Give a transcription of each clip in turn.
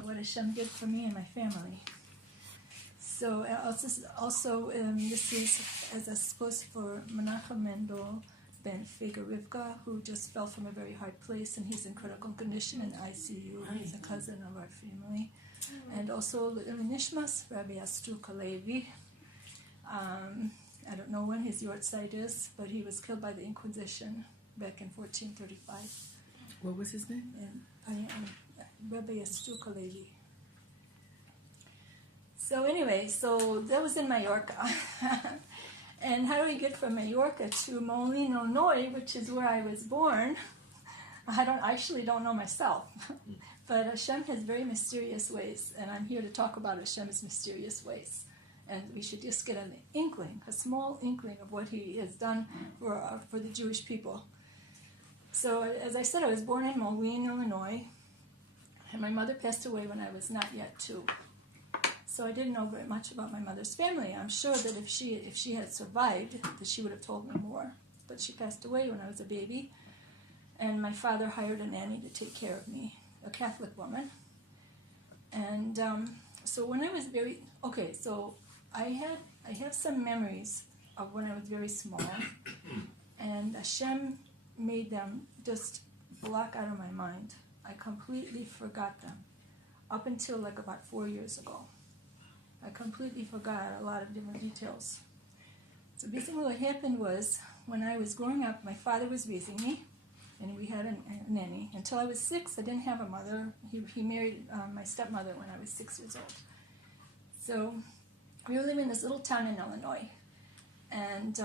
about what Hashem did for me and my family. So this is as a suppose for Menachem Mendel Ben Fega Rivka, who just fell from a very high place, and he's in critical condition in ICU. He's a cousin of our family. And also Nishmas, Rabbi Astruc Alevi. I don't know when his yortzeit is, but he was killed by the Inquisition back in 1435. What was his name? Rabbi Astruc Alevi. So anyway, so that was in Mallorca. And how do we get from Mallorca to Moline, Illinois, which is where I was born? I actually don't know myself. But Hashem has very mysterious ways, and I'm here to talk about Hashem's mysterious ways. And we should just get an inkling, a small inkling of what He has done for the Jewish people. So, as I said, I was born in Moline, Illinois, and my mother passed away when I was not yet 2. So I didn't know very much about my mother's family. I'm sure that if she had survived, that she would have told me more. But she passed away when I was a baby, and my father hired a nanny to take care of me, a Catholic woman. And so when I was so I have some memories of when I was very small, and Hashem made them just block out of my mind. I completely forgot them up until like about 4 years ago. I completely forgot a lot of different details. So basically what happened was, when I was growing up, my father was raising me, and we had a nanny. Until I was 6, I didn't have a mother. He married my stepmother when I was 6 years old. So we were living in this little town in Illinois, and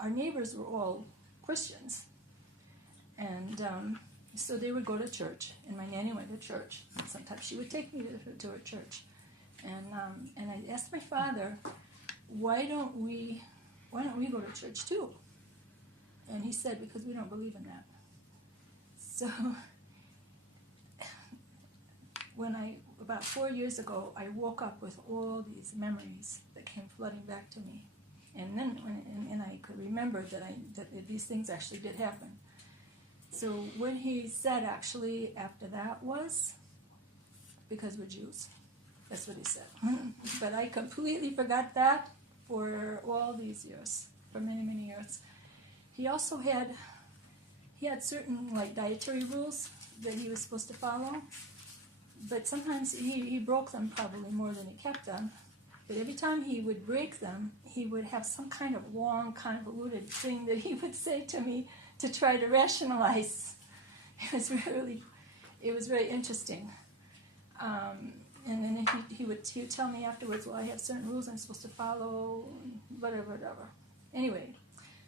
our neighbors were all Christians. And so they would go to church, and my nanny went to church. And sometimes she would take me to her church. And I asked my father, why don't we go to church too? And he said, because we don't believe in that. So about 4 years ago, I woke up with all these memories that came flooding back to me. And then and I could remember that these things actually did happen. So what he said actually after that was, because we're Jews. That's what he said. But I completely forgot that for all these years, for many, many years. He also had certain like dietary rules that he was supposed to follow, but sometimes he broke them probably more than he kept them. But every time he would break them, he would have some kind of long, convoluted thing that he would say to me to try to rationalize. It was very interesting. And then he would tell me afterwards, well, I have certain rules I'm supposed to follow, whatever. Anyway,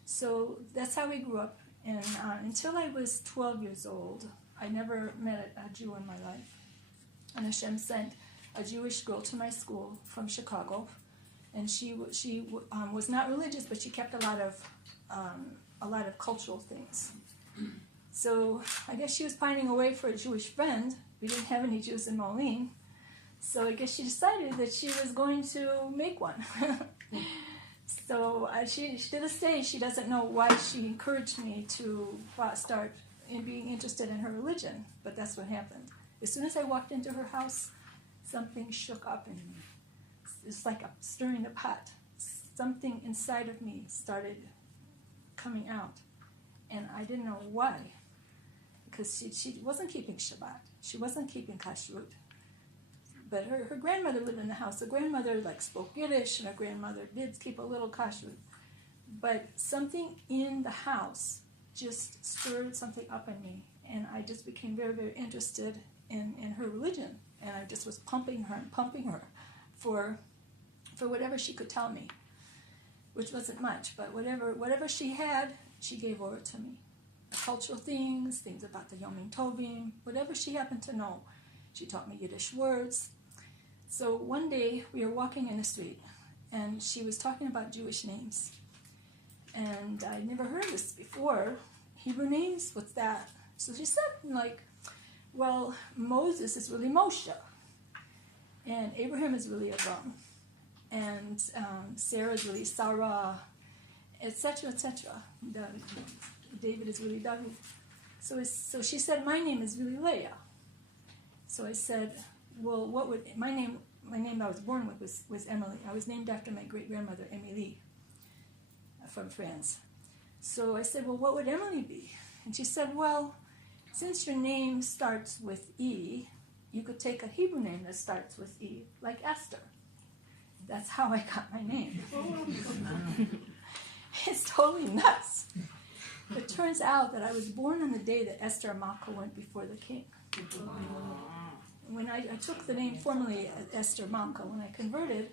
so that's how we grew up. And until I was 12 years old, I never met a Jew in my life. And Hashem sent a Jewish girl to my school from Chicago, and she was not religious, but she kept a lot of cultural things. So I guess she was pining away for a Jewish friend. We didn't have any Jews in Moline. So I guess she decided that she was going to make one. So she to this day, she doesn't know why she encouraged me to start in being interested in her religion, but that's what happened. As soon as I walked into her house, something shook up in me. It's like stirring a pot. Something inside of me started coming out, and I didn't know why, because she wasn't keeping Shabbat. She wasn't keeping Kashrut. But her grandmother lived in the house. The grandmother spoke Yiddish, and her grandmother did keep a little kashrut. But something in the house just stirred something up in me, and I just became very, very interested in her religion. And I just was pumping her for whatever she could tell me, which wasn't much, but whatever she had, she gave over to me. Cultural things about the Yomim Tovim, whatever she happened to know. She taught me Yiddish words. So one day we were walking in the street, and she was talking about Jewish names. And I'd never heard this before. Hebrew names, what's that? So she said, well, Moses is really Moshe, and Abraham is really Abram, and Sarah is really Sarah, etc., etc. David is really David. So she said, my name is really Leah. So I said, well, what would my name I was born with was Emily. I was named after my great-grandmother, Emily, from France. So I said, well, what would Emily be? And she said, well, since your name starts with E, you could take a Hebrew name that starts with E, like Esther. That's how I got my name. It's totally nuts. It turns out that I was born on the day that Esther Astruc went before the king. When I took the name formally Esther Manka, when I converted,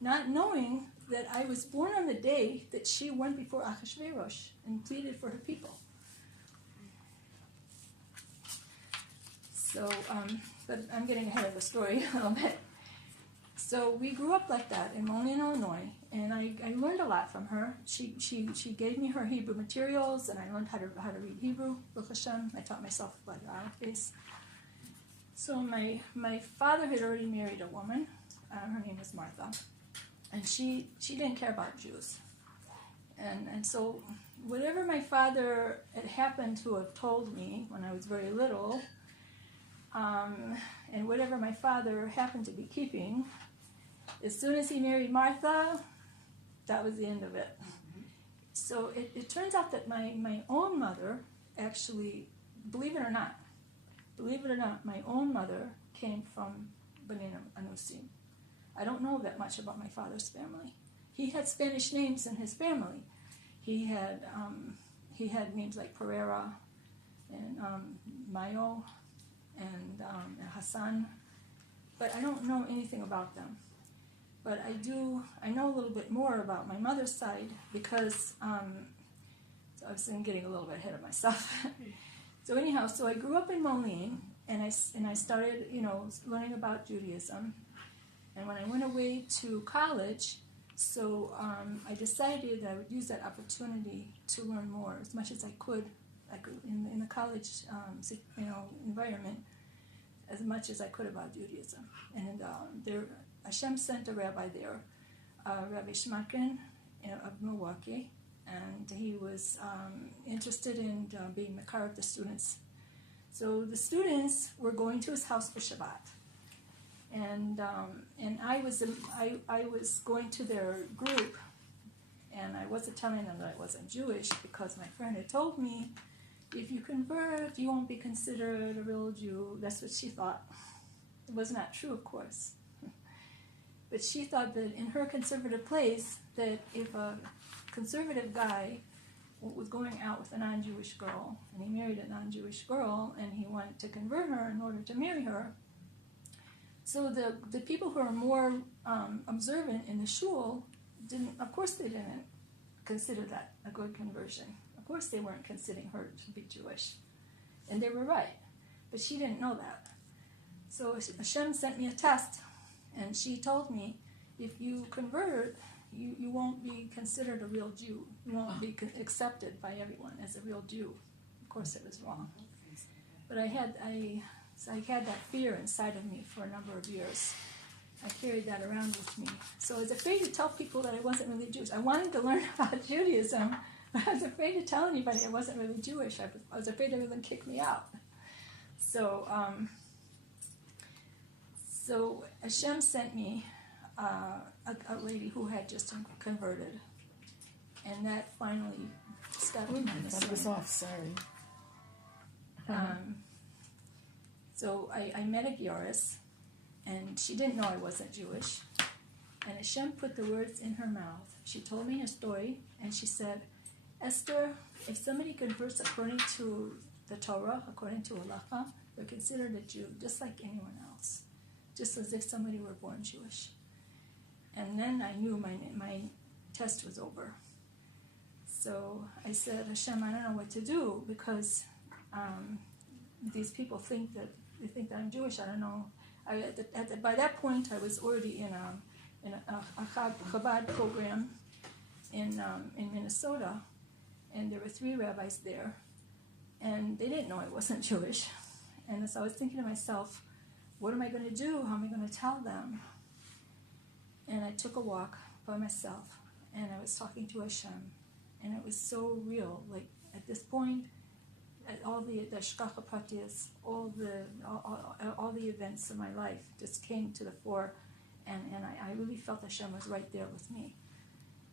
not knowing that I was born on the day that she went before Achashverosh and pleaded for her people. So, but I'm getting ahead of the story a little bit. So we grew up like that in Moline, Illinois, and I learned a lot from her. She gave me her Hebrew materials, and I learned how to read Hebrew. Baruch Hashem, I taught myself about the Aleph base. So my father had already married a woman. Her name was Martha, and she didn't care about Jews. And so whatever my father had happened to have told me when I was very little, and whatever my father happened to be keeping, as soon as he married Martha, that was the end of it. So it turns out that my own mother actually, believe it or not, my own mother came from Bnei Anousim. I don't know that much about my father's family. He had Spanish names in his family. He had names like Pereira and Mayo and Hassan, but I don't know anything about them. But I know a little bit more about my mother's side because, so I was getting a little bit ahead of myself. So anyhow, I grew up in Moline, and I started, learning about Judaism. And when I went away to college, I decided that I would use that opportunity to learn more as much as I could, like in the college, environment, as much as I could about Judaism. And Hashem sent a rabbi there, Rabbi Shmakin of Milwaukee, and he was interested in being Makar of the students. So the students were going to his house for Shabbat, and I was going to their group, and I wasn't telling them that I wasn't Jewish because my friend had told me, if you convert, you won't be considered a real Jew. That's what she thought. It was not true, of course. But she thought that in her conservative place, that if a conservative guy was going out with a non-Jewish girl, and he married a non-Jewish girl, and he wanted to convert her in order to marry her, so the people who are more observant in the shul didn't consider that a good conversion. Of course they weren't considering her to be Jewish. And they were right. But she didn't know that. So Hashem sent me a test, and she told me, if you convert, you won't be considered a real Jew. You won't be accepted by everyone as a real Jew. Of course it was wrong. But I had that fear inside of me for a number of years. I carried that around with me. So I was afraid to tell people that I wasn't really Jewish. I wanted to learn about Judaism, but I was afraid to tell anybody I wasn't really Jewish. I was afraid they would kick me out. So Hashem sent me a lady who had just converted, and that finally stopped me. That was off. Sorry. So I met a Gioris, and she didn't know I wasn't Jewish. And Hashem put the words in her mouth. She told me her story, and she said, Esther, if somebody converts according to the Torah, according to halacha, they're considered a Jew, just like anyone else, just as if somebody were born Jewish. And then I knew my test was over. So I said, Hashem, I don't know what to do, because these people think that I'm Jewish. I don't know. By that point, I was already in a Chabad program in Minnesota, and there were 3 rabbis there, and they didn't know I wasn't Jewish. And so I was thinking to myself, what am I going to do? How am I going to tell them? And I took a walk by myself, and I was talking to Hashem, and it was so real. Like, at this point, all the shkacha pratis, all the events of my life just came to the fore, and I really felt Hashem was right there with me.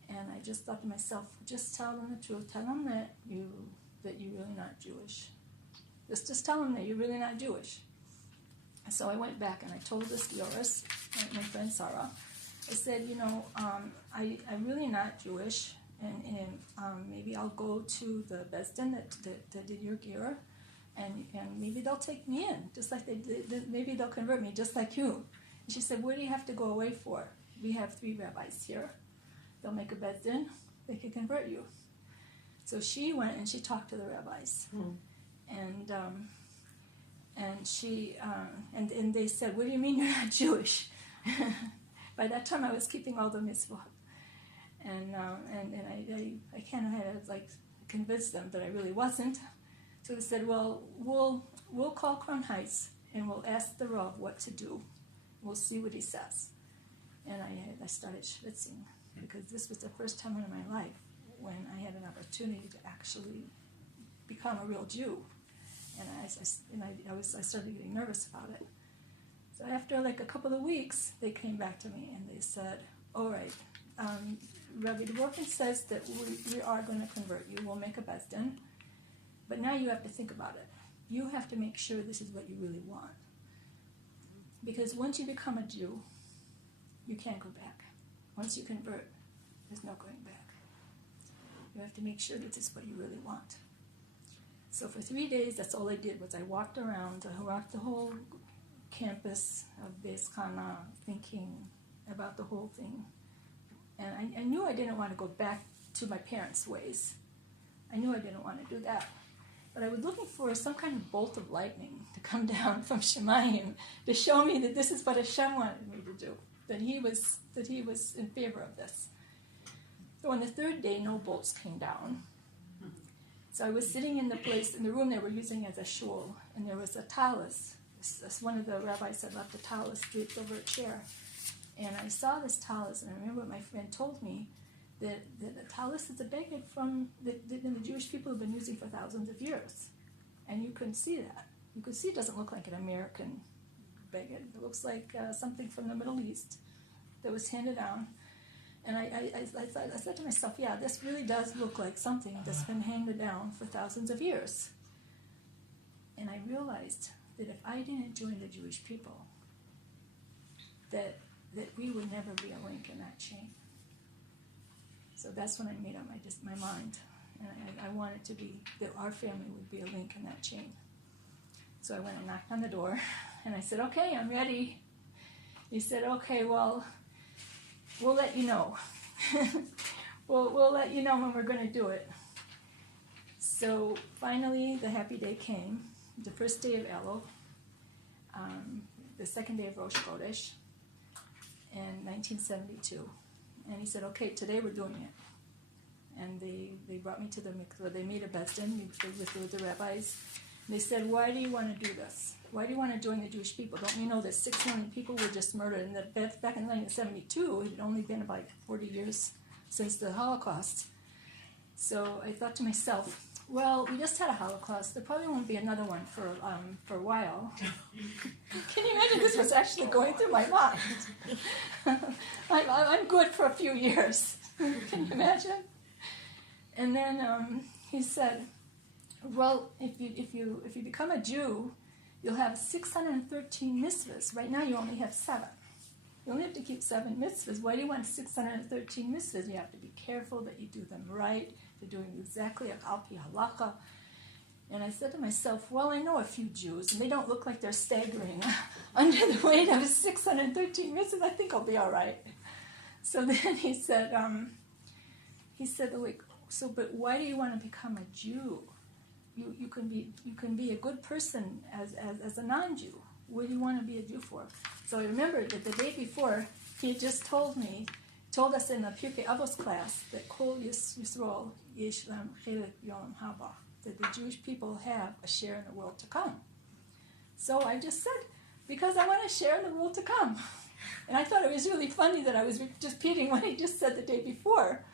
And I just thought to myself, just tell them the truth. Tell them that you're really not Jewish. Just tell them that you're really not Jewish. And so I went back and I told this Yoris, my friend Sarah. I said, I'm really not Jewish, and maybe I'll go to the Besdin that did your gear, and maybe they'll take me in, just like they did. Maybe they'll convert me, just like you. And she said, what do you have to go away for? We have 3 rabbis here. They'll make a Besdin. They can convert you. So she went and she talked to the rabbis, and she and they said, what do you mean you're not Jewish? By that time I was keeping all the mitzvot, and I kind of had to like convince them that I really wasn't. So they said, well, we'll call Crown Heights and we'll ask the Rav what to do. We'll see what he says. And I started schwitzing, because this was the first time in my life when I had an opportunity to actually become a real Jew. And I started getting nervous about it. So after like a couple of weeks, they came back to me and they said, all right, Rabbi Dworkin says that we are going to convert you. We'll make a Besdin. But now you have to think about it. You have to make sure this is what you really want. Because once you become a Jew, you can't go back. Once you convert, there's no going back. You have to make sure that this is what you really want. So for 3 days, that's all I did, was I walked around. I walked the whole campus of Beis Chana, thinking about the whole thing. And I knew I didn't want to go back to my parents' ways. I knew I didn't want to do that. But I was looking for some kind of bolt of lightning to come down from Shemayim to show me that this is what Hashem wanted me to do, that he was in favor of this. So on the 3rd day, no bolts came down. So I was sitting in the room they were using as a shul, and there was a talus. One of the rabbis had left a talus draped over a chair. And I saw this talus, and I remember what my friend told me, that the talus is a beged from that the Jewish people have been using for thousands of years. And you can see that. You can see it doesn't look like an American beged. It looks like something from the Middle East that was handed down. And I said to myself, yeah, this really does look like something that's been handed down for thousands of years. And I realized that if I didn't join the Jewish people, that we would never be a link in that chain. So that's when I made up my mind. And I wanted to be, that our family would be a link in that chain. So I went and knocked on the door, and I said, okay, I'm ready. He said, okay, well, we'll let you know. we'll let you know when we're going to do it. So finally, the happy day came. The first day of Elul, the second day of Rosh Chodesh, in 1972. And he said, okay, today we're doing it. And they brought me to the mikveh. They made a Besdin with the rabbis. And they said, why do you want to do this? Why do you want to join the Jewish people? Don't you know that 6 million people were just murdered? And that back in 1972, it had only been about 40 years since the Holocaust. So I thought to myself, well, we just had a Holocaust. There probably won't be another one for a while. Can you imagine this was actually going through my mind? I'm good for a few years. Can you imagine? And then he said, well, if you become a Jew, you'll have 613 mitzvahs. Right now you only have 7. You only have to keep 7 mitzvahs. Why do you want 613 mitzvahs? You have to be careful that you do them right. They're doing exactly al pi halacha. And I said to myself, well, I know a few Jews, and they don't look like they're staggering under the weight of 613 mitzvahs. I think I'll be all right. So then he said, like, so, but why do you want to become a Jew? You can be a good person as a non-Jew. What do you want to be a Jew for? So I remembered that the day before, he had just told us in the Pirkei Avos class that Kol Yisrael Yesh Lam Chelek Yom Haba, that the Jewish people have a share in the world to come. So I just said, because I want to share in the world to come. And I thought it was really funny that I was just repeating what he just said the day before.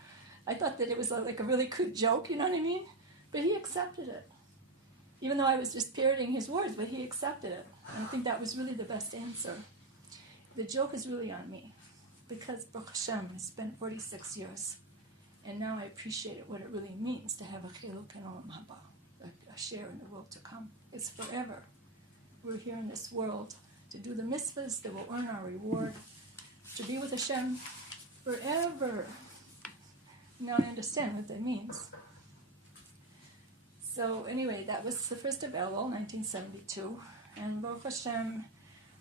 I thought that it was like a really good joke, you know what I mean? But he accepted it. even though I was just parroting his words, but he accepted it. And I think that was really the best answer. The joke is really on me, because Baruch Hashem, it's been 46 years, and now I appreciate what it really means to have a chiluk in olam haba, a share in the world to come. It's forever. We're here in this world to do the mitzvahs that will earn our reward, to be with Hashem forever. Now I understand what that means. So anyway, that was the 1st of Elul, 1972, and Baruch Hashem,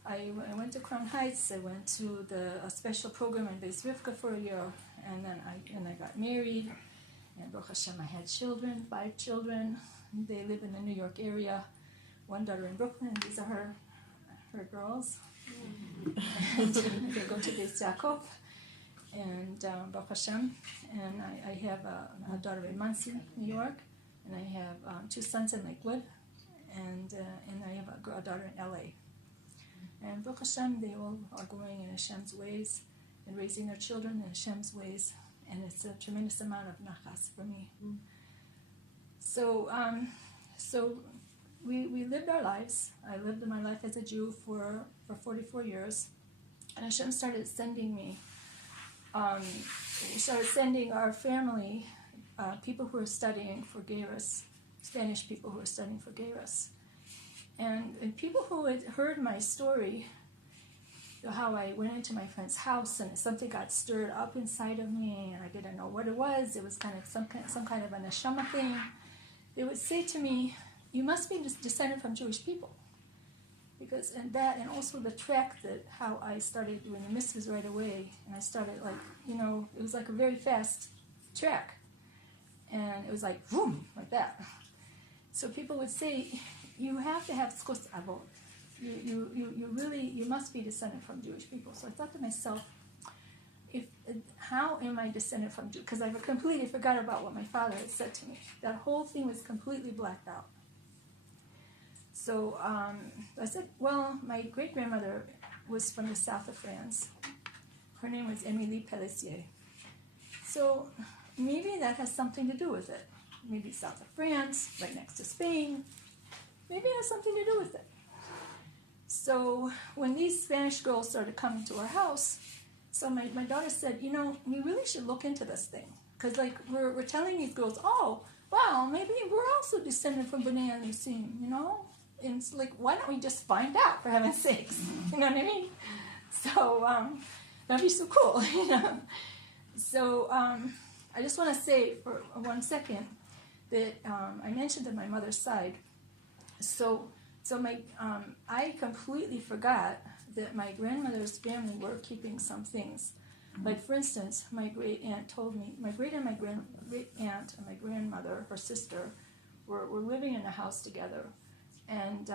I went to Crown Heights. I went to a special program in Beis Rivka for a year, and then I got married, and Baruch Hashem, I had children, 5 children. They live in the New York area. One daughter in Brooklyn, these are her girls. And they go to Beis Yaakov, and Baruch Hashem, and I have a daughter in Monsey, New York, and I have 2 sons in Lakewood, and I have a daughter in LA. And Baruch Hashem, they all are going in Hashem's ways and raising their children in Hashem's ways, and it's a tremendous amount of nachas for me. So we lived our lives. I lived my life as a Jew for 44 years, and Hashem started sending me. He started sending our family people who were studying for Geras, Spanish people who were studying for Geras. And people who had heard my story, how I went into my friend's house and something got stirred up inside of me and I didn't know what it was. It was kind of some kind of a neshama thing. They would say to me, "You must be descended from Jewish people," because and also the track that how I started doing the mitzvahs right away, and I started it was like a very fast track, and it was like boom like that. So people would say, you have to have zchus avot. You must be descended from Jewish people. So I thought to myself, how am I descended from Jews? Because I completely forgot about what my father had said to me. That whole thing was completely blacked out. So I said, well, my great-grandmother was from the south of France. Her name was Émilie Pelletier. So maybe that has something to do with it. Maybe south of France, right next to Spain. Maybe it has something to do with it. So when these Spanish girls started coming to our house, so my daughter said, we really should look into this thing. Because we're telling these girls, oh, wow, maybe we're also descended from Bnei Anousim, And it's like, why don't we just find out, for heaven's sakes? You know what I mean? So that'd be so cool, So I just want to say for 1 second that I mentioned on my mother's side. So I completely forgot that my grandmother's family were keeping some things. Like, for instance, my great aunt told me, my great aunt and my grandmother, her sister, were living in a house together, and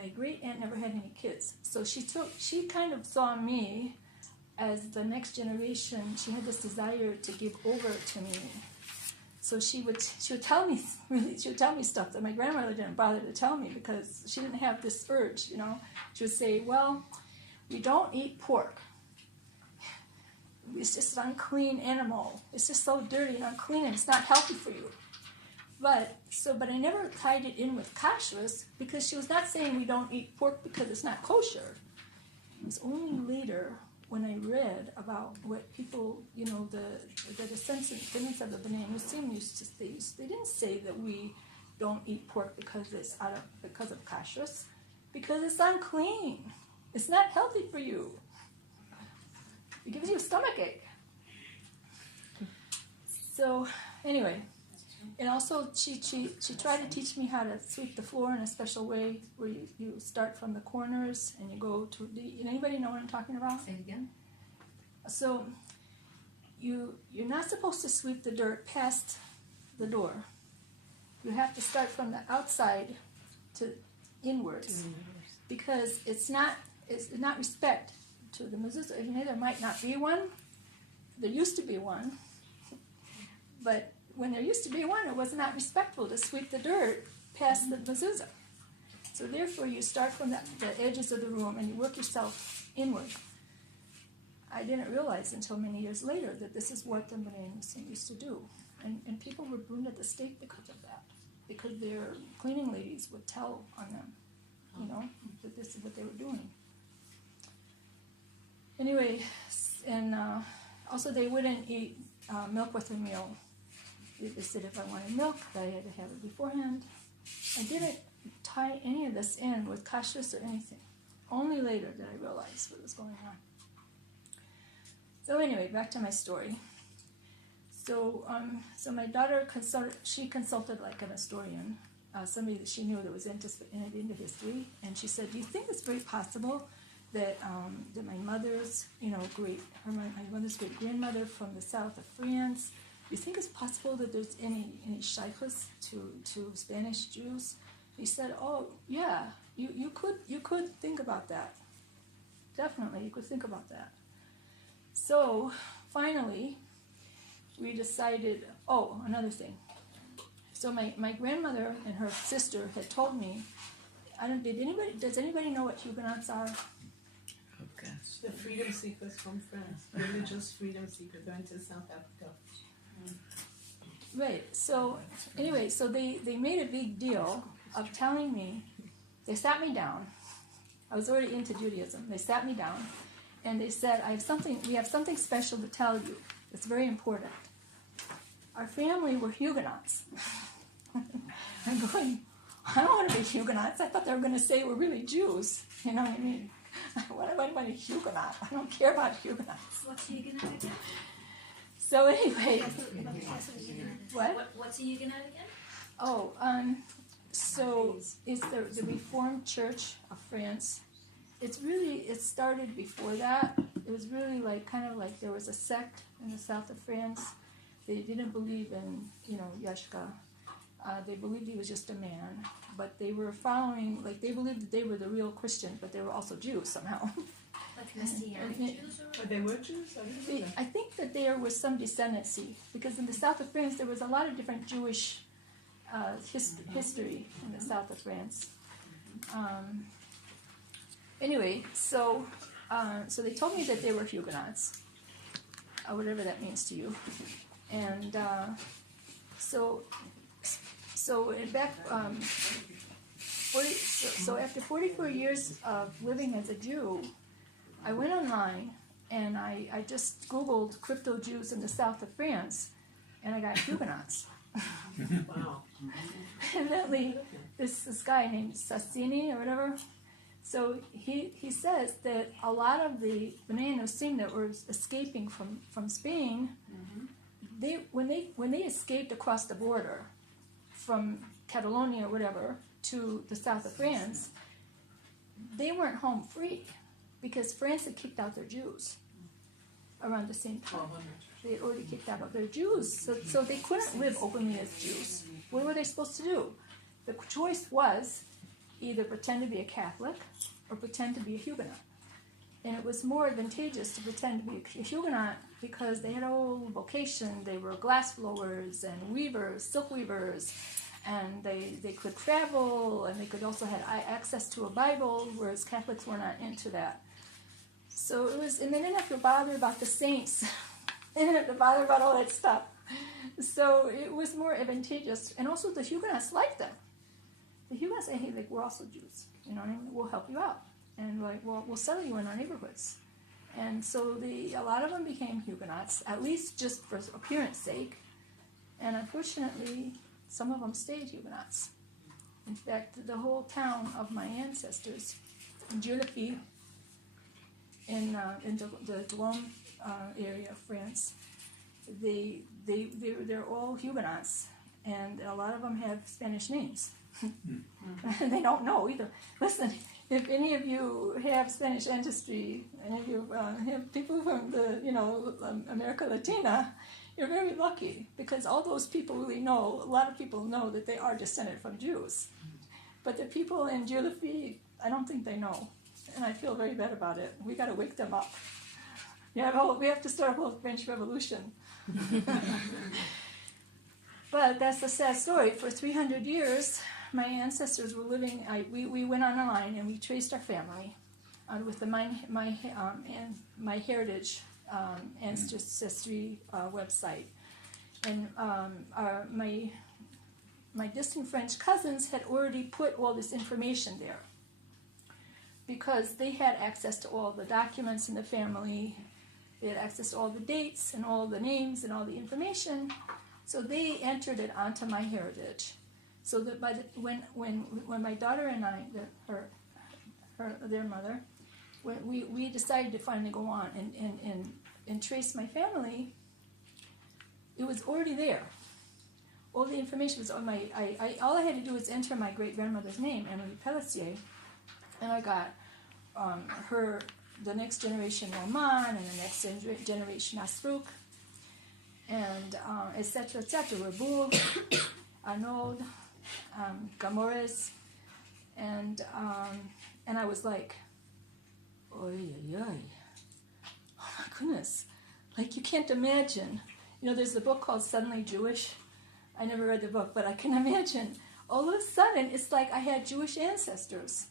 my great aunt never had any kids. So she kind of saw me as the next generation. She had this desire to give over to me. So she would tell me stuff that my grandmother didn't bother to tell me because she didn't have this urge, She would say, well, we don't eat pork. It's just an unclean animal. It's just so dirty and unclean and it's not healthy for you. But I never tied it in with kashrus because she was not saying we don't eat pork because it's not kosher. It was only later when I read about what people, the descendants of the Bnei Anousim used to say. They didn't say that we don't eat pork because of kashrus, because it's unclean. It's not healthy for you. It gives you a stomachache. So anyway, and also she tried to teach me how to sweep the floor in a special way, where you start from the corners and you go to anybody know what I'm talking about? Say it again. So you're not supposed to sweep the dirt past the door. You have to start from the outside to inwards, because it's not respect to the mezuzah. There might not be one. There used to be one, but when there used to be one, it was not respectful to sweep the dirt past the mezuzah. So therefore, you start from the edges of the room and you work yourself inward. I didn't realize until many years later that this is what the Bnei Anousim used to do. And people were burned at the stake because of that. because their cleaning ladies would tell on them, that this is what they were doing. Anyway, and also they wouldn't eat milk with their meal. They said if I wanted milk, I had to have it beforehand. I didn't tie any of this in with kashrus or anything. Only later did I realize what was going on. So anyway, back to my story. So my daughter consulted like an historian, somebody that she knew that was into history, and she said, "Do you think it's very possible that my mother's my mother's great grandmother from the south of France? Do you think it's possible that there's any shaykhus to Spanish Jews?" He said, "Oh yeah, you could think about that. Definitely, you could think about that." So finally, we decided. Oh, another thing. So my grandmother and her sister had told me. Does anybody know what Huguenots are? Okay. The freedom seekers from France, religious freedom seekers going to South Africa. Right. So anyway, so they made a big deal of telling me. They sat me down. I was already into Judaism. They sat me down, and they said, We have something special to tell you. It's very important. Our family were Huguenots." I'm going, I don't want to be Huguenots. I thought they were going to say we're really Jews. You know what I mean? What about a Huguenot? I don't care about Huguenots. What's a Huguenot again? So anyway, What's a Huguenot again? Oh, so it's the Reformed Church of France. It started before that. It was really kind of like there was a sect in the south of France. They didn't believe in, Yeshua. They believed he was just a man. But they were following, they believed that they were the real Christians, but they were also Jews somehow. Like Messianic Jews? But they were Jews? I think that there was some descendancy, because in the south of France there was a lot of different Jewish history in the south of France. Anyway, so they told me that they were Huguenots, whatever that means to you, and so after 44 years of living as a Jew, I went online and I just Googled crypto Jews in the south of France, and I got Huguenots. Wow. Evidently, this guy named Sassini or whatever. So he says that a lot of the Bnei Anousim that were escaping from Spain, when they escaped across the border from Catalonia or whatever to the south of France, they weren't home free because France had kicked out their Jews around the same time. They had already kicked out their Jews, so they couldn't live openly as Jews. What were they supposed to do? The choice was either pretend to be a Catholic or pretend to be a Huguenot. And it was more advantageous to pretend to be a Huguenot because they had a whole vocation. They were glass blowers and weavers, silk weavers, and they could travel, and they could also have access to a Bible, whereas Catholics were not into that. So it was, and they didn't have to bother about the saints. They didn't have to bother about all that stuff. So it was more advantageous, and also the Huguenots liked them. The Huguenots say, "Hey, we're also Jews. You know what I mean? We'll help you out, and we'll settle you in our neighborhoods." And so a lot of them became Huguenots, at least just for appearance sake. And unfortunately, some of them stayed Huguenots. In fact, the whole town of my ancestors, in Julefi, in the Drôme area of France, they're all Huguenots, and a lot of them have Spanish names. They don't know either. Listen, if any of you have Spanish ancestry, any of you have people from the America Latina, you're very lucky, because all those people really know. A lot of people know that they are descended from Jews, but the people in Julefi, I don't think they know, and I feel very bad about it. We got to wake them up. We have to start a whole French Revolution. But that's the sad story. For 300 years, my ancestors were living. We went online and we traced our family with my heritage ancestry website, and my distant French cousins had already put all this information there because they had access to all the documents in the family. They had access to all the dates and all the names and all the information. So they entered it onto my heritage. So that when my daughter and I, their mother, when we decided to finally go on and trace my family, it was already there. All the information was on my. All I had to do was enter my great grandmother's name, Emily Pelletier, and I got the next generation Roman, and the next generation Astruc, and etc. Reboul, Arnaud, Gamores, and I was like, oy, oy, oy. Oh my goodness, like you can't imagine. You know, there's the book called Suddenly Jewish. I never read the book, but I can imagine. All of a sudden, it's like I had Jewish ancestors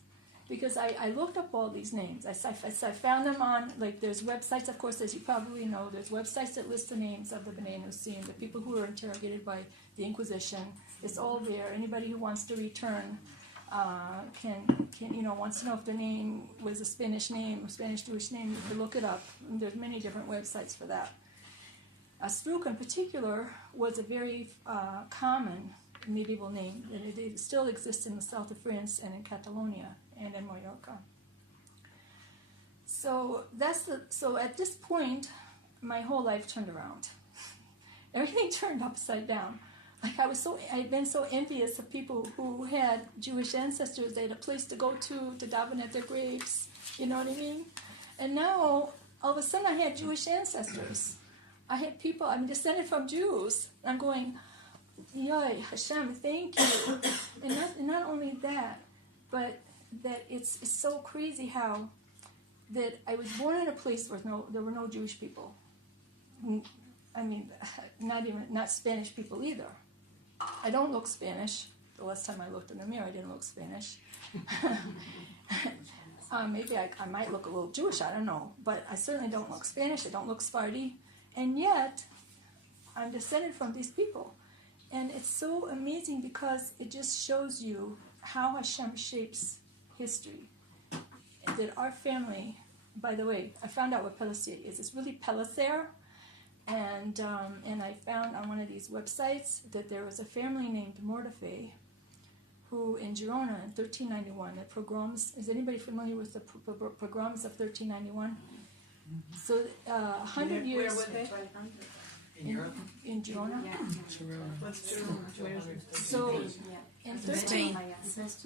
because I looked up all these names. I found them on, like, there's websites, of course, as you probably know, there's websites that list the names of the Bnei Anousim, the people who were interrogated by the Inquisition. It's all there. Anybody who wants to return wants to know if their name was a Spanish name, a Spanish Jewish name, you can look it up. And there's many different websites for that. Astruc in particular was a very common medieval name. It still exists in the south of France and in Catalonia and in Mallorca. So at this point, my whole life turned around. Everything turned upside down. Like I'd been so envious of people who had Jewish ancestors. They had a place to go to daven at their graves. You know what I mean? And now, all of a sudden, I had Jewish ancestors. I had people, I'm descended from Jews. I'm going, Yoy, Hashem, thank you. And not only that, but that it's so crazy how that I was born in a place where there were no Jewish people. I mean, not Spanish people either. I don't look Spanish. The last time I looked in the mirror, I didn't look Spanish. Maybe I might look a little Jewish, I don't know. But I certainly don't look Spanish. I don't look Sephardi. And yet, I'm descended from these people. And it's so amazing because it just shows you how Hashem shapes history. That our family, by the way, I found out what Pelletier is. It's really Pellicer. And I found on one of these websites that there was a family named Mordefai who in Girona in 1391, the pogroms, is anybody familiar with the pogroms of 1391? So 100 years... Where were they? In Europe? In Girona? Yeah. What's Girona? Where is it? So in 13...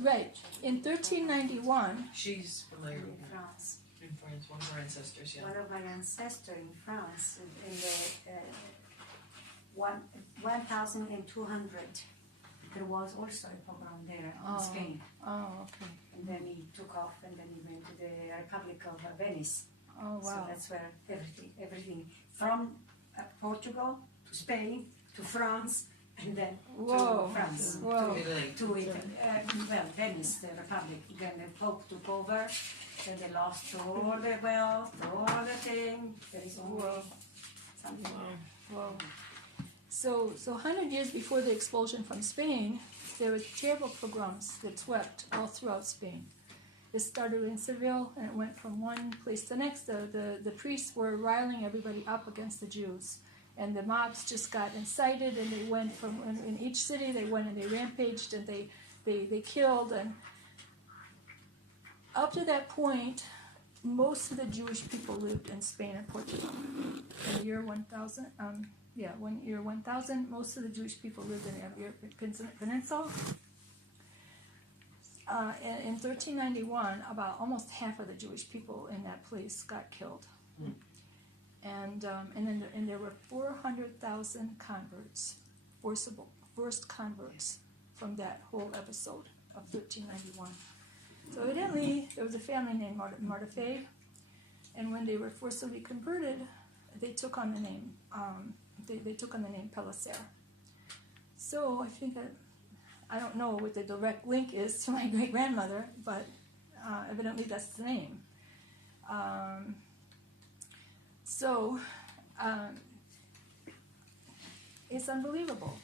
Right. In 1391... She's familiar In with France. in France, one of her ancestors, yeah. One of my ancestors in France, in the 1200, there was also a pogrom there in Spain. Oh, okay. And then he took off, and then he went to the Republic of Venice. Oh, wow. So that's where everything from Portugal to Spain to France, and then Whoa. to France. Whoa. Italy. To Italy. Venice, the Republic. Then the Pope took over. Then they lost all the wealth, all the thing. There is only something. Whoa. So 100 years before the expulsion from Spain, there were terrible pogroms that swept all throughout Spain. It started in Seville, and it went from one place to the next. The priests were riling everybody up against the Jews. And the mobs just got incited, and they went from, in each city, they went and they rampaged, and they killed. And up to that point, most of the Jewish people lived in Spain and Portugal. In the year 1000, year 1000, most of the Jewish people lived in the Iberian Peninsula. In 1391, about almost half of the Jewish people in that place got killed. And there were 400,000 converts, forced converts from that whole episode of 1391. So evidently, there was a family named Mordefai, and when they were forcibly converted, they took on the name. They took on the name Pellicer. So I think I don't know what the direct link is to my great grandmother, but evidently that's the name. So it's unbelievable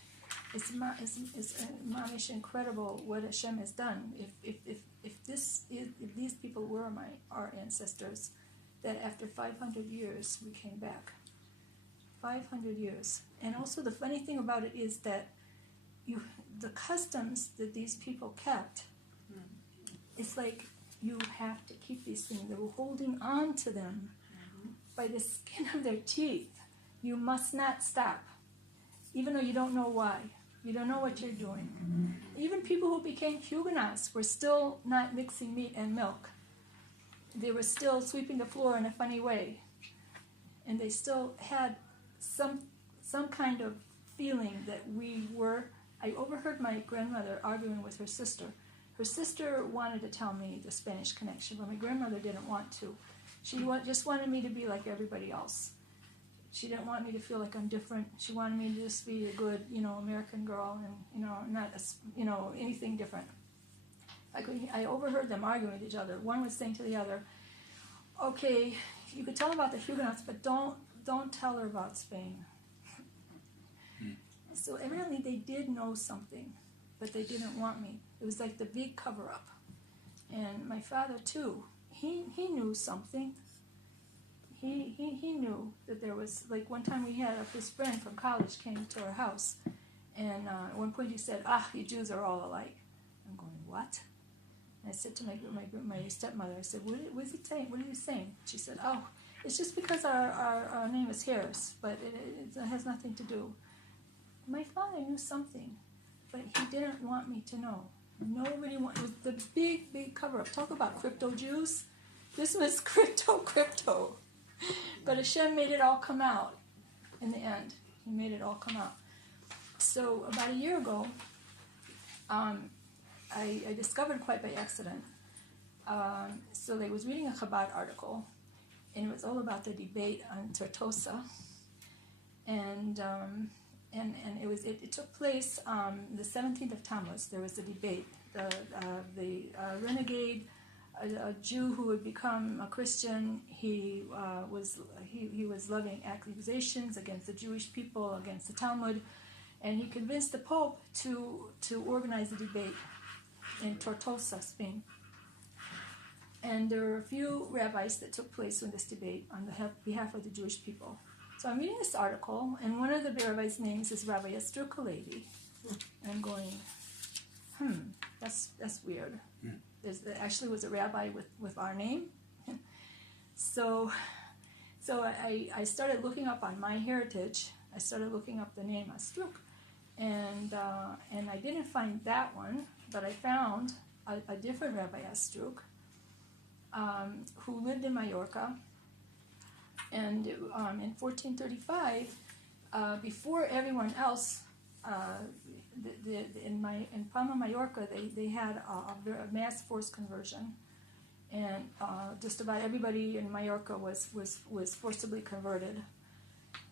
It's mamish incredible what Hashem has done. If these people were our ancestors, that after 500 years we came back. 500 years. And also the funny thing about it is that the customs that these people kept, it's like you have to keep these things. They were holding on to them by the skin of their teeth. You must not stop, even though you don't know why. You don't know what you're doing. Even people who became Huguenots were still not mixing meat and milk. They were still sweeping the floor in a funny way. And they still had some kind of feeling that we were... I overheard my grandmother arguing with her sister. Her sister wanted to tell me the Spanish connection, but my grandmother didn't want to. She just wanted me to be like everybody else. She didn't want me to feel like I'm different. She wanted me to just be a good, American girl and, not, anything different. I overheard them arguing with each other. One was saying to the other, okay, you could tell her about the Huguenots, but don't tell her about Spain. So evidently they did know something, but they didn't want me. It was like the big cover-up. And my father, too, he knew something. He knew that there was, like one time we had his friend from college came to our house, and at one point he said, you Jews are all alike. I'm going, what? And I said to my stepmother, I said, what is he saying? What are you saying? She said, it's just because our name is Harris, but it has nothing to do. My father knew something, but he didn't want me to know. Nobody wanted. It was the big cover-up. Talk about crypto Jews. This was crypto. But Hashem made it all come out in the end. He made it all come out. So about a year ago, I discovered quite by accident. So I was reading a Chabad article, and it was all about the debate on Tortosa. And it took place the 17th of Tammuz. There was a debate. The renegade, a Jew who had become a Christian, he was levying accusations against the Jewish people, against the Talmud, and he convinced the Pope to organize a debate in Tortosa, Spain. And there were a few rabbis that took place in this debate on behalf of the Jewish people. So I'm reading this article, and one of the rabbis' names is Rabbi Esther Astruc. And I'm going, that's weird. There actually was a rabbi with our name. So I started looking up on my heritage. I started looking up the name Astruc, and I didn't find that one, but I found a different Rabbi Astruc who lived in Mallorca. And in 1435, before everyone else, in Palma, Mallorca, they had a mass forced conversion, and just about everybody in Mallorca was forcibly converted.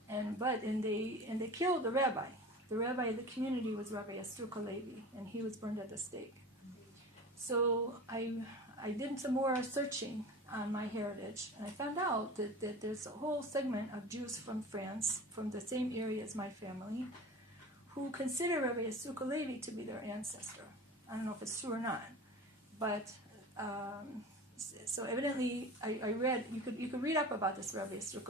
And they killed the rabbi. The rabbi of the community was Rabbi Astruc, and he was burned at the stake. So I did some more searching on my heritage, and I found out that there's a whole segment of Jews from France, from the same area as my family, who consider Rabbi Astruc to be their ancestor. I don't know if it's true or not, but so evidently I read, you could read up about this Rabbi Astruc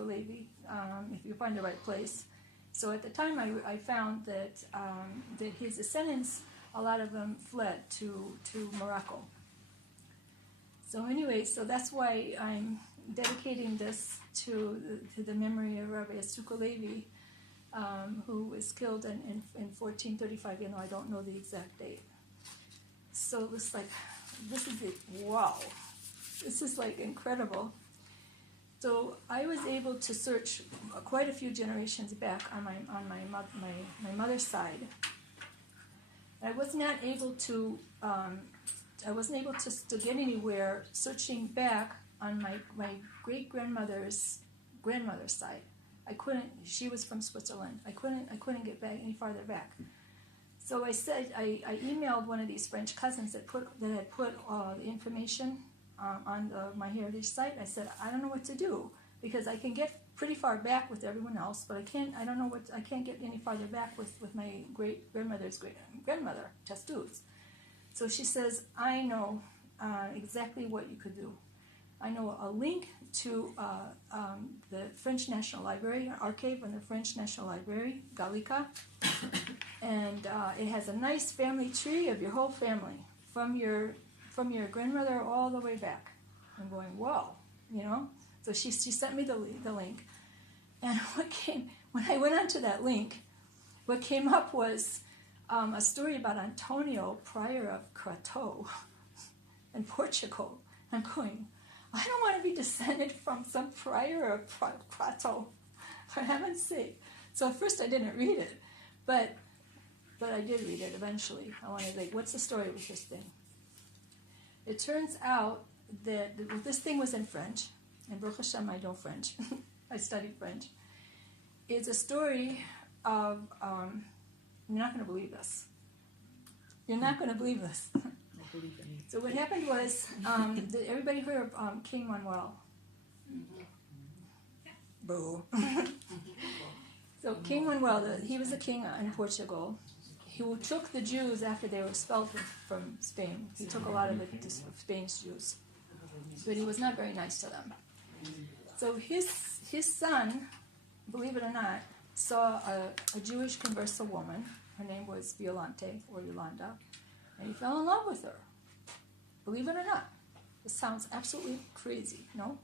if you find the right place. So at the time I found that his descendants, a lot of them fled to Morocco. So anyway, so that's why I'm dedicating this to the memory of Rabbi Astruc, who was killed in 1435, I don't know the exact date. So it's like, this is it, wow. This is like incredible. So I was able to search quite a few generations back on my mother's side. I was not able to get anywhere searching back on my great-grandmother's side. I couldn't. She was from Switzerland. I couldn't get back any farther back. So I said I emailed one of these French cousins that had put the information on my heritage site. I said, I don't know what to do. because I can get pretty far back with everyone else, but I can't get any farther back with my great-grandmother's great-grandmother, Testuz. So she says, I know exactly what you could do. I know a link to the French National Library, an archive in the French National Library, Gallica, and it has a nice family tree of your whole family, from your grandmother all the way back. I'm going, whoa, you know? So she sent me the link, and when I went onto that link, what came up was a story about Antonio, prior of Crato, in Portugal. I'm going, I don't want to be descended from some prior of Crato, for heaven's sake. So at first I didn't read it, but I did read it eventually. I wanted to think, what's the story with this thing? It turns out that this thing was in French, and Baruch Hashem, I know French. I studied French. It's a story of, you're not going to believe this. You're not going to believe this. So what happened was, everybody heard of King Manuel? Boo. So King Manuel, he was a king in Portugal, who took the Jews after they were expelled from Spain. He took a lot of Spain's Jews, but he was not very nice to them. So his son, believe it or not, saw a Jewish converso woman. Her name was Violante, or Yolanda, and he fell in love with her. Believe it or not. It sounds absolutely crazy, no?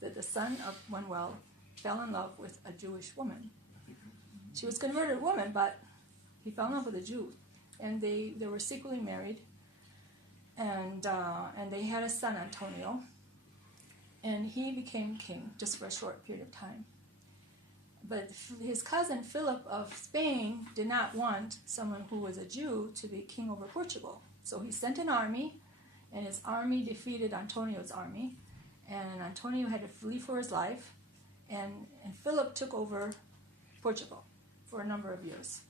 That the son of Manuel fell in love with a Jewish woman. She was a converted woman, but he fell in love with a Jew. And they were secretly married, and they had a son, Antonio, and he became king just for a short period of time. But his cousin Philip of Spain did not want someone who was a Jew to be king over Portugal. So he sent an army, and his army defeated Antonio's army, and Antonio had to flee for his life, and Philip took over Portugal for a number of years.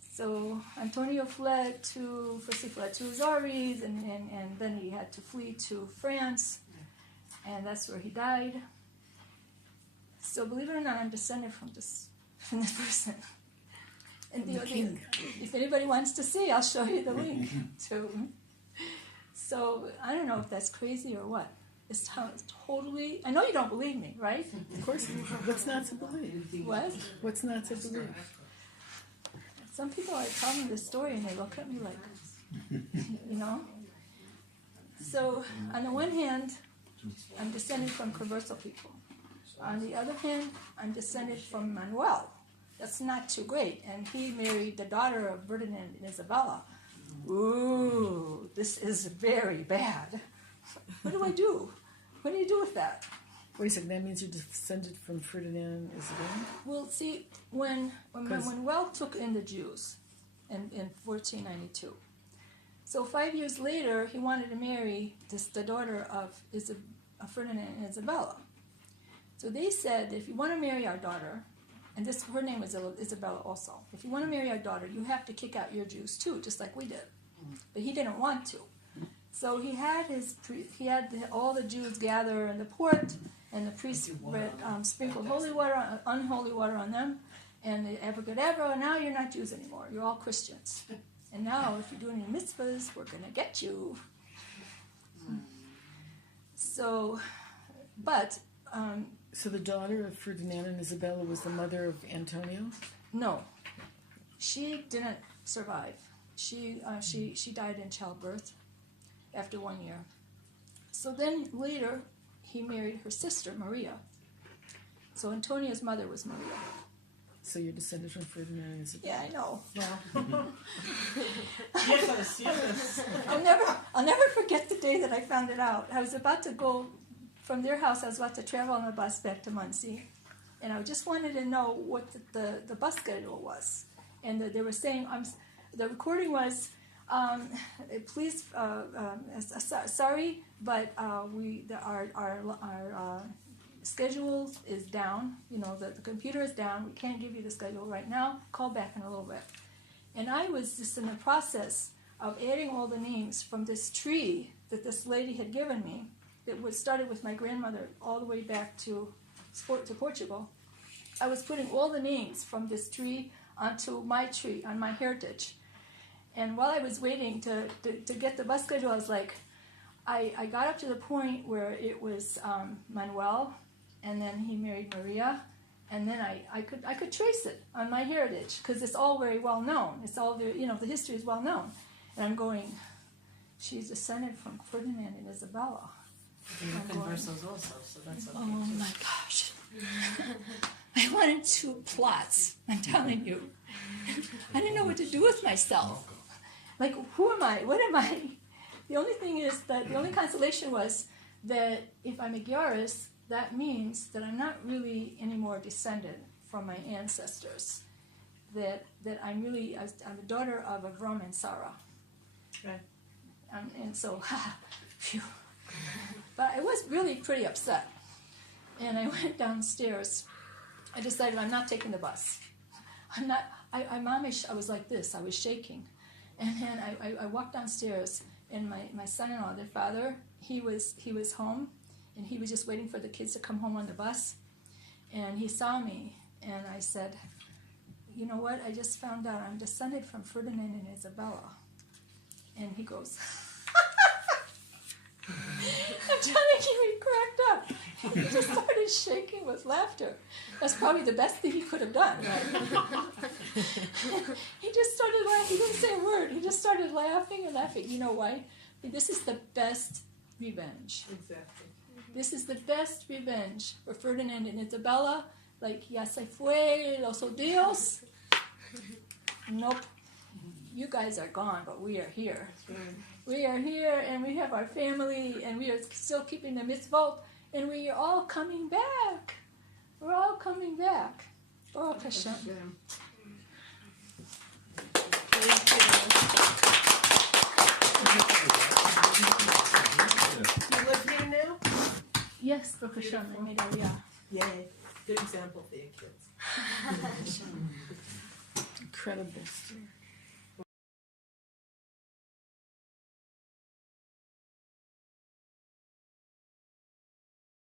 So Antonio fled to Azores, and then he had to flee to France, and that's where he died. So believe it or not, I'm descended from this person. And if anybody wants to see, I'll show you the link too. So I don't know if that's crazy or what. It's totally. I know you don't believe me, right? Of course. What's not to believe? What? What's not to believe? Some people are telling me this story and they look at me like, you know. So on the one hand, I'm descended from converso people. On the other hand, I'm descended from Manuel. That's not too great. And he married the daughter of Ferdinand and Isabella. Ooh, this is very bad. What do I do? What do you do with that? Wait a second, that means you're descended from Ferdinand and Isabella? Well, see, when Manuel took in the Jews in 1492, so 5 years later, he wanted to marry the daughter of Ferdinand and Isabella. So they said, if you want to marry our daughter, and her name was Isabella also, if you want to marry our daughter, you have to kick out your Jews too, just like we did. But he didn't want to. So he had all the Jews gather in the port, and the priests sprinkled holy water, unholy water on them, and the abracadabra, now you're not Jews anymore, you're all Christians. And now, if you're doing your mitzvahs, we're going to get you. So, but... So the daughter of Ferdinand and Isabella was the mother of Antonio? No. She didn't survive. She died in childbirth after 1 year. So then later, he married her sister, Maria. So Antonio's mother was Maria. So you're descended from Ferdinand and Isabella? Yeah, I know. Wow. Yes. I'll never forget the day that I found it out. I was about to go from their house. I was about to travel on the bus back to Muncie, and I just wanted to know what the bus schedule was. And they were saying, the recording was, please, sorry, but our schedule is down. You know, the computer is down. We can't give you the schedule right now. Call back in a little bit. And I was just in the process of adding all the names from this tree that this lady had given me. It was started with my grandmother all the way back to to Portugal, I was putting all the names from this tree onto my tree, on my heritage. And while I was waiting to get the bus schedule, I was like, I got up to the point where it was Manuel, and then he married Maria, and then I could trace it on my heritage because it's all very well known. It's all the history is well known, and I'm going, she's descended from Ferdinand and Isabella. You can converse those also, so that's okay. Oh my gosh. I wanted 2 plots, I'm telling you. I didn't know what to do with myself. Like, who am I? What am I? The only thing is that the only consolation was that if I'm a Gyaris, that means that I'm not really anymore descended from my ancestors. That I'm the daughter of Avram and Sarah. Right. And so, phew. But I was really pretty upset. And I went downstairs. I decided I'm not taking the bus. I'm Amish. I was like this. I was shaking. And then I walked downstairs, and my son-in-law, their father, he was home, and he was just waiting for the kids to come home on the bus. And he saw me, and I said, you know what? I just found out I'm descended from Ferdinand and Isabella. And he goes, I'm telling you, he cracked up. He just started shaking with laughter. That's probably the best thing he could have done, right? He just started laughing. He didn't say a word. He just started laughing and laughing. You know why? This is the best revenge. Exactly. This is the best revenge for Ferdinand and Isabella. Like, ya se fue los odios. Nope. You guys are gone, but we are here. That's right. We are here, and we have our family, and we are still keeping the mitzvot, and we are all coming back. We're all coming back. Oh, Hashem. You live here now? Yes, Baruch Hashem, I made Aliyah. Yay. Good example for your kids. Incredible story.